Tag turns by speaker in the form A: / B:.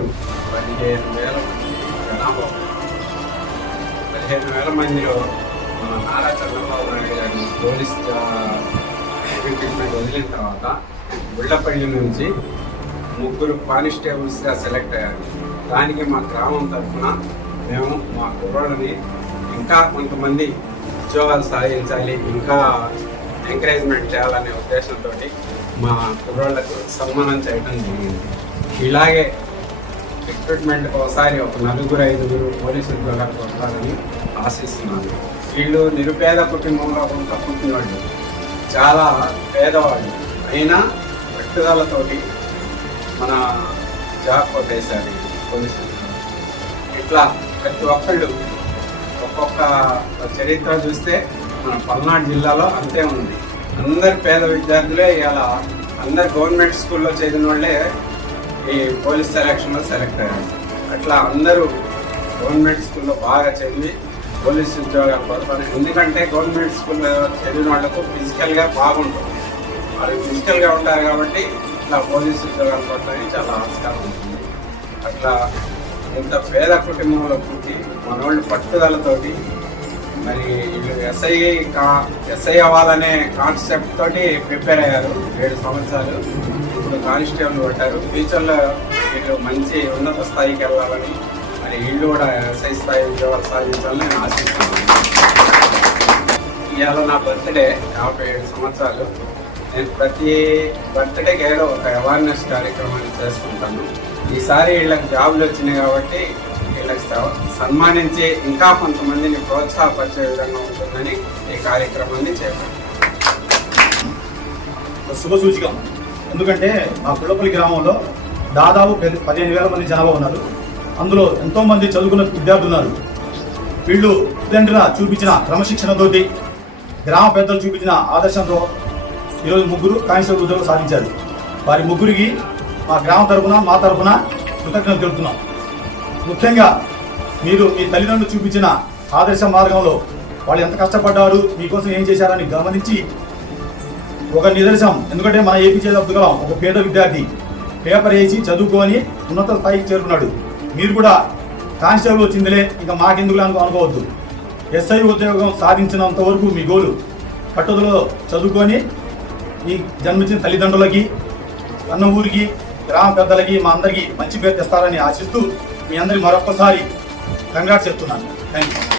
A: ఉన్నారు పదిహేను వేల మంది జనాభా పదిహేను వేల మందిలో మన నారా చంద్రబాబు నాయుడు గారిని పోలీస్ వదిలిన తర్వాత ఉళ్ళపల్లి నుంచి ముగ్గురు కానిస్టేబుల్స్గా సెలెక్ట్ అయ్యారు దానికి మా గ్రామం తరఫున మేము మా కుర్రోళ్ళని ఇంకా కొంతమంది ఉద్యోగాలు సాధించాలి ఇంకా ఎంకరేజ్మెంట్ చేయాలనే ఉద్దేశంతో మా కుర్రోళ్ళకు సన్మానం చేయడం జరిగింది ఇలాగే రిక్రూట్మెంట్ ఒకసారి ఒక నలుగురు ఐదుగురు పోలీసు ఉద్యోగాలకు వస్తారని ఆశిస్తున్నాను వీళ్ళు నిరుపేద కుటుంబంలో కొంత పుట్టినవాళ్ళు చాలా పేదవాళ్ళు అయినా పట్టుదలతోటి మన జాబ్ కొట్టేశారు పోలీసు ఇట్లా ప్రతి ఒక్కళ్ళు ఒక్కొక్క చరిత్ర చూస్తే మన పల్నాడు జిల్లాలో అంతే ఉంది అందరు పేద విద్యార్థులే ఇలా అందరు గవర్నమెంట్ స్కూల్లో చదివిన వాళ్ళే ఈ పోలీస్ సెలక్షన్లో సెలెక్ట్ అయ్యాను అట్లా అందరూ గవర్నమెంట్ స్కూల్లో బాగా చదివి పోలీస్ ఉద్యోగాలు పొందుతారు ఎందుకంటే గవర్నమెంట్ స్కూల్లో చదివిన వాళ్ళకు ఫిజికల్గా బాగుంటుంది వాళ్ళు ఫిజికల్గా ఉంటారు కాబట్టి ఇట్లా పోలీస్ ఉద్యోగాలు పొందడానికి చాలా ఆస్కారం ఉంటుంది అట్లా ఇంత పేద కుటుంబంలో పుట్టి మనవాళ్ళు పట్టుదలతోటి మరి వీళ్ళు ఎస్ఐ కా ఎస్ఐ అవ్వాలనే కాన్సెప్ట్ తోటి ప్రిపేర్ అయ్యారు ఏడు సంవత్సరాలు ఇప్పుడు కానిస్టేబుల్ పడ్డారు ఫ్యూచర్లో వీళ్ళు మంచి ఉన్నత స్థాయికి వెళ్ళాలని మరి వీళ్ళు కూడా ఎస్ఐ స్థాయి ఉద్యోగాలు సాధించాలని నేను ఆశిస్తున్నాను ఇవాళ నా బర్త్డే యాభై ఏడు సంవత్సరాలు నేను ప్రతి బర్త్డేకి ఏదో ఒక అవేర్నెస్ కార్యక్రమాన్ని చేసుకుంటాను ఈసారి వీళ్ళకి జాబులు వచ్చినాయి కాబట్టి వీళ్ళకి సన్మానించి ఇంకా కొంతమందిని ప్రోత్సాహపరిచే విధంగా ఉంటుందని ఈ కార్యక్రమాన్ని చేపట్టాను
B: శుభ సూచిక ఎందుకంటే మా కుళ్ళపల్లి గ్రామంలో దాదాపు పదిహేను వేల మంది జనాభా ఉన్నారు అందులో ఎంతోమంది చదువుకున్న విద్యార్థులు ఉన్నారు వీళ్ళు తల్లిదండ్రుల చూపించిన క్రమశిక్షణతోటి గ్రామ పెద్దలు చూపించిన ఆదర్శంతో ఈరోజు ముగ్గురు కానిస్టేబుల్ ఉద్యోగం సాధించారు వారి ముగ్గురికి మా గ్రామ తరఫున మా తరఫున కృతజ్ఞతలు తెలుపుతున్నాం ముఖ్యంగా మీరు మీ తల్లిదండ్రులు చూపించిన ఆదర్శ మార్గంలో వాళ్ళు ఎంత కష్టపడ్డారు మీకోసం ఏం చేశారని గమనించి ఒక నిదర్శనం ఎందుకంటే మన ఏపీ చేత అబ్దుల్ కలాం ఒక పేద విద్యార్థి పేపర్ వేసి చదువుకొని ఉన్నత స్థాయికి చేరుకున్నాడు మీరు కూడా కానిస్టేబుల్ వచ్చిందిలే ఇంకా మాకెందుకు అనుకోవద్దు ఎస్ఐ ఉద్యోగం సాధించినంత వరకు మీ గోలు పట్టుదలలో చదువుకొని ఈ జన్మించిన తల్లిదండ్రులకి అన్న ఊరికి గ్రామ పెద్దలకి మా అందరికీ మంచి పేరు తెస్తారని ఆశిస్తూ మీ అందరికి మరొక్కసారి కంగ్రాట్స్ చెప్తున్నాను థ్యాంక్ యూ